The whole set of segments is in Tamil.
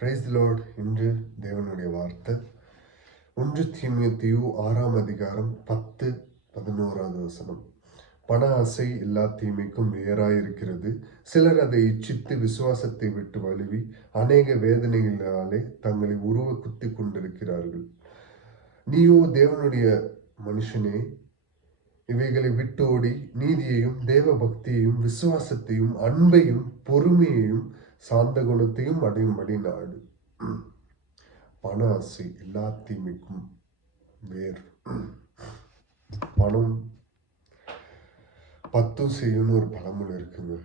Praise the Lord. இன்று தேவனுடைய வார்த்தை 1 தீமோத்தேயு 6ஆம் அதிகாரம் 10-11 வசனம். பண ஆசை எல்லா தீமைக்கும் வேறாயிருக்கிறது. சிலர் அதை இச்சித்து விசுவாசத்தை விட்டு வழுவி அநேக வேதனைகளாலே தங்களை உருவ குத்தி கொண்டிருக்கிறார்கள். நீயோ தேவனுடைய மனுஷனே, இவைகளை விட்டோடி நீதியையும் தேவ பக்தியையும் விசுவாசத்தையும் அன்பையும் பொறுமையையும் சாந்த குணத்தையும் அடையும்படி நாடு. பண ஆசை எல்லா தீமைக்கும் வேர். பணம் 10 செய்யும்னு ஒரு பழமொழி இருக்குங்க.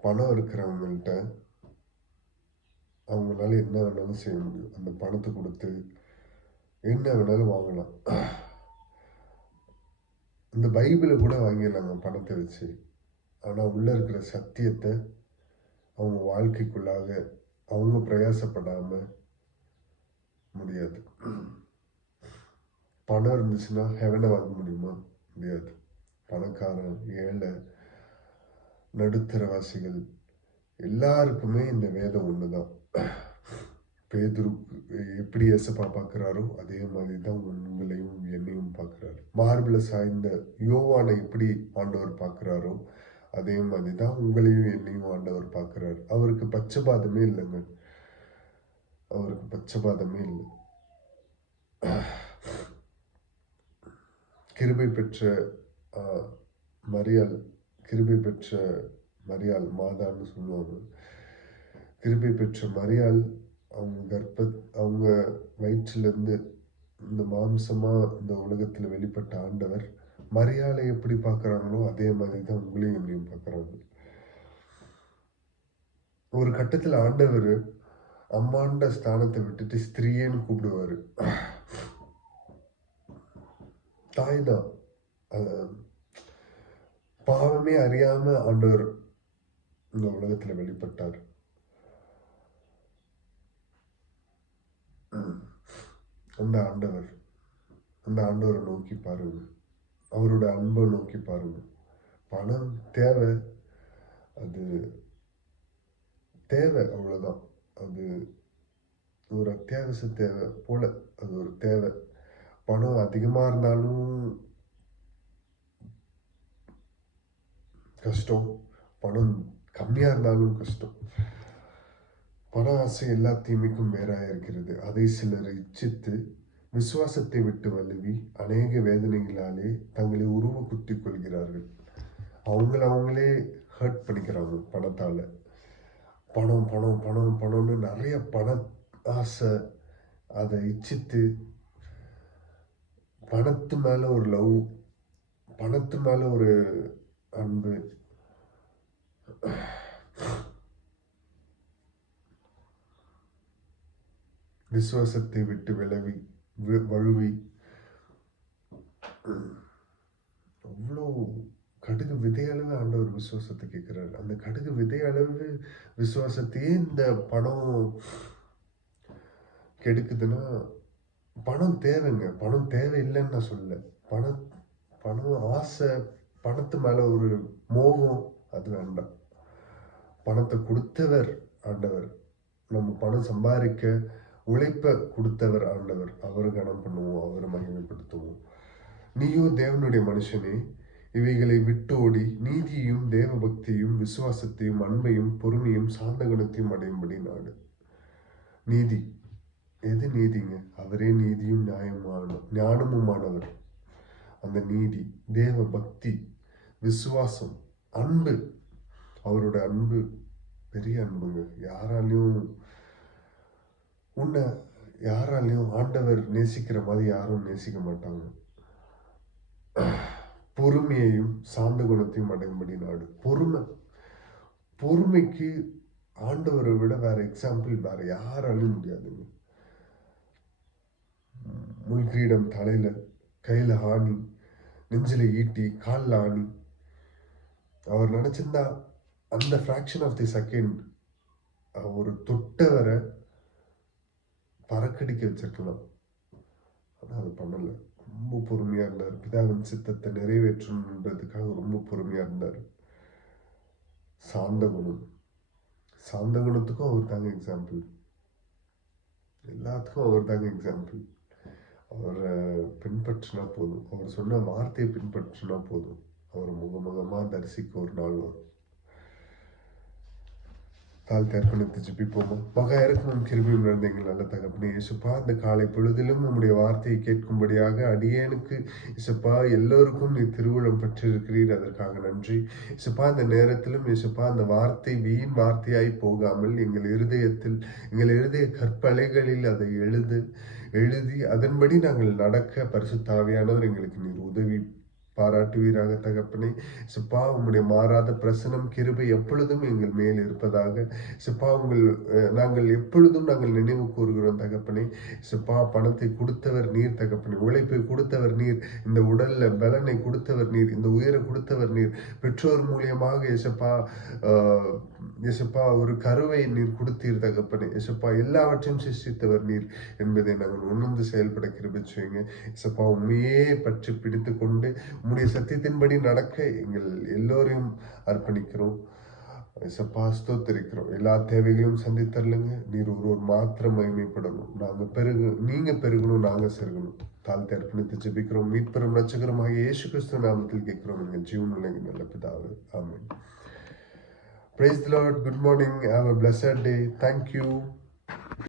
பணம் இருக்கிறவங்கள்ட்ட அவங்களால என்ன வேணாலும் செய்ய முடியும். அந்த பணத்தை கொடுத்து என்ன வேணாலும் வாங்கலாம். இந்த பைபிளை கூட வாங்கிடலாங்க பணத்தை வச்சு. ஆனால் உள்ள இருக்கிற சத்தியத்தை அவங்க வாழ்க்கைக்குள்ளாக அவங்க பிரயாசப்படாம முடியாது. பணம் இருந்துச்சுன்னா ஹெவனை வாங்க முடியுமா? முடியாது. பணக்காரன், ஏழை, நடுத்தரவாசிகள் எல்லாருக்குமே இந்த வேதம் ஒண்ணுதான். பேதுரு எப்படி ஏசப்பா பார்க்கிறாரோ அதே மாதிரி தான் உங்களையும் என்னையும் பார்க்கிறாரு. மார்பிள சாய்ந்த யோவானை எப்படி ஆண்டவர் பார்க்கிறாரோ அதே மாதிரி தான் உங்களையும் என்னையும் ஆண்டவர் பார்க்கிறாரு. அவருக்கு பட்சபாதமே இல்லைங்க. அவருக்கு பட்சபாதமே இல்லை. கிருபை பெற்ற மரியாள், கிருபை பெற்ற மரியாள் மாதான்னு சொல்லுவாங்க. கிருபை பெற்ற மரியாள் அவங்க வயிற்றிலிருந்து இந்த மாம்சமா இந்த உலகத்துல வெளிப்பட்ட ஆண்டவர் மரியாதை எப்படி பார்க்கறாங்களோ அதே மாதிரி தான் உங்களையும் என்னையும் பார்க்கறாங்க. ஒரு கட்டத்துல ஆண்டவர் அம்மாண்ட ஸ்தானத்தை விட்டுட்டு ஸ்திரீன்னு கூப்பிடுவாரு. தாய்தான். பாவமே அறியாம ஆண்டவர் இந்த உலகத்துல வெளிப்பட்டார். அந்த ஆண்டவரை நோக்கி பாருங்க. அவரோட அன்பை நோக்கி பாருங்க. பணம் தேவை, அது தேவை, அவ்வளவுதான். அது ஒரு அத்தியாவசிய தேவை போல, அது ஒரு தேவை. பணம் அதிகமா இருந்தாலும் கஷ்டம், பணம் கம்மியா இருந்தாலும் கஷ்டம். பண ஆசை எல்லா தீமைக்கும் வேறாக இருக்கிறது. அதை சிலர் இச்சித்து விசுவாசத்தை விட்டு வழுவி அநேக வேதனைகளாலே தங்களை உருவ குத்தி கொள்கிறார்கள். அவங்களே ஹர்ட் பண்ணிக்கிறாங்க பணத்தால. பணம் பணம் பணம் பணம்னு நிறைய பண ஆசை, அதை இச்சித்து பணத்து மேல ஒரு லவ், பணத்து மேல ஒரு அன்பு, விசுவாசத்தை விட்டு வழுவி அவ்வளோ கடுகு விதையளவு ஆண்டவர் விசுவாசத்தை கேட்கிறாரு. அந்த கடுகு விதையளவு விசுவாசத்தையே இந்த பணம் கெடுக்குதுன்னா, பணம் தேவைங்க. பணம் தேவையில்லைன்னு நான் சொல்லல. பணம் ஆசை, பணத்து மேல ஒரு மோகம், அது வேண்டாம். பணத்தை கொடுத்தவர் ஆண்டவர். நம்ம பணம் சம்பாதிக்க உழைப்ப கொடுத்தவர் ஆண்டவர். அவரை கனம் பண்ணுவோம், அவரை மகிமைப்படுத்துவோம். நீயோ தேவனுடைய மனுஷனே, இவைகளை விட்டோடி நீதியையும் தேவ பக்தியையும் விசுவாசத்தையும் அன்பையும் பொறுமையும் சாந்த குணத்தையும் அடையும்படி நாடு. நீதி எது? நீதிங்க. அவரே நீதியும் ஞானமுமானவர். அந்த நீதி, தேவ பக்தி, விசுவாசம், அன்பு. அவரோட அன்பு பெரிய அன்புங்க. யாராலையும் ஆண்டவர் நேசிக்கிற மாதிரி யாரும் நேசிக்க மாட்டாங்க. பொறுமையையும் சாந்த குணத்தையும் அடையும்படி நாடு. பொறுமைக்கு ஆண்டவரை விட வேற எக்ஸாம்பிள் வேற யாராலையும் முடியாதுங்க. முள்கிரீடம் தலையில, கையில ஆணி, நெஞ்சில ஈட்டி, காலில் ஆணி. அவர் நினைச்சிருந்தா அந்த ஃபிராக்ஷன் ஆஃப் தி செகண்ட் ஒரு தொட்டவரை பறக்கடிக்க வச்சிருக்கலாம். ஆனா அது பண்ணல. ரொம்ப பொறுமையா இருந்தார். பிதாவின் சித்தத்தை நிறைவேற்றணுன்றதுக்காக ரொம்ப பொறுமையா இருந்தார். சாந்த குணம், சாந்த குணத்துக்கும் அவர் தாங்க எக்ஸாம்பிள், எல்லாத்துக்கும் அவர் தாங்க எக்ஸாம்பிள். அவரை பின்பற்றினா போதும், அவர் சொன்ன வார்த்தையை பின்பற்றினா போதும், அவர் முகமுகமாக தரிசிக்க ஒரு நாள் வரும். தாழ்த்தி அர்ப்பணித்து ஜெபிப்போமா. மகா இறக்கமும் கிருபையும் நிறைந்த எங்கள் நல்ல தகப்பனே இயேசுப்பா, இந்த காலை பொழுதிலும் நம்முடைய வார்த்தையை கேட்கும்படியாக அடியேனுக்கு இயேசுப்பா எல்லோருக்கும் நீ திருவுளம் பெற்றிருக்கிறீர், அதற்காக நன்றி இயேசுப்பா. இந்த நேரத்திலும் இயேசுப்பா அந்த வார்த்தை வீண் வார்த்தையாய் போகாமல் எங்கள் இருதயத்தில், எங்கள் இருதய கற்பலைகளில் அதை எழுதி அதன்படி நாங்கள் நடக்க பரிசுத்த ஆவியானவர் எங்களுக்கு நீர் உதவி பாராட்டுவீராக தகப்பனே. சிப்பா உம்முடைய மாறாத பிரசனம் கிருபை எப்பொழுதும் எங்கள் மேல் இருப்பதாக. சிப்பா நாங்கள் எப்பொழுதும் நாங்கள் நினைவு கூறுகிறோம் தகப்பனே. சிப்பா பணத்தை கொடுத்தவர் நீர் தகப்பனே, உழைப்பை கொடுத்தவர் நீர், இந்த உடல்ல பலனை கொடுத்தவர் நீர், இந்த உயிரை கொடுத்தவர் நீர், பெற்றோர் மூலியமாக இயேசுப்பா ஒரு கருவை நீர் கொடுத்தீர் தகப்பனே. இயேசுப்பா எல்லாவற்றையும் சிருஷ்டித்தவர் நீர் என்பதை நாங்கள் உணர்ந்து செயல்பட கிருபை செய்யுங்க. இயேசுப்பா உண்மையே பற்றி பிடித்து கொண்டு உம்முடைய சத்தியத்தின்படி நடக்க எங்கள் எல்லோரையும் அர்ப்பணிக்கிறோம். இயேசுப்பா ஸ்தோத்திரிக்கிறோம். எல்லா தேவைகளையும் சந்தித்தரலுங்க. நீர் ஒருவர் மாத்திரம் மகிமைப்படணும். நீங்க பெருகணும், நாங்க செருகணும். தாழ்த்தி அர்ப்பணித்து ஜெபிக்கிறோம். மீட்பெரும் ரட்சகருமாக இயேசு கிறிஸ்து நாமத்தில் கேட்கிறோம் எங்கள் ஜீவனுள்ள எங்கள் நல்ல பிதாவே. ஆமென். Praise the Lord. Good morning. Have a blessed day. Thank you.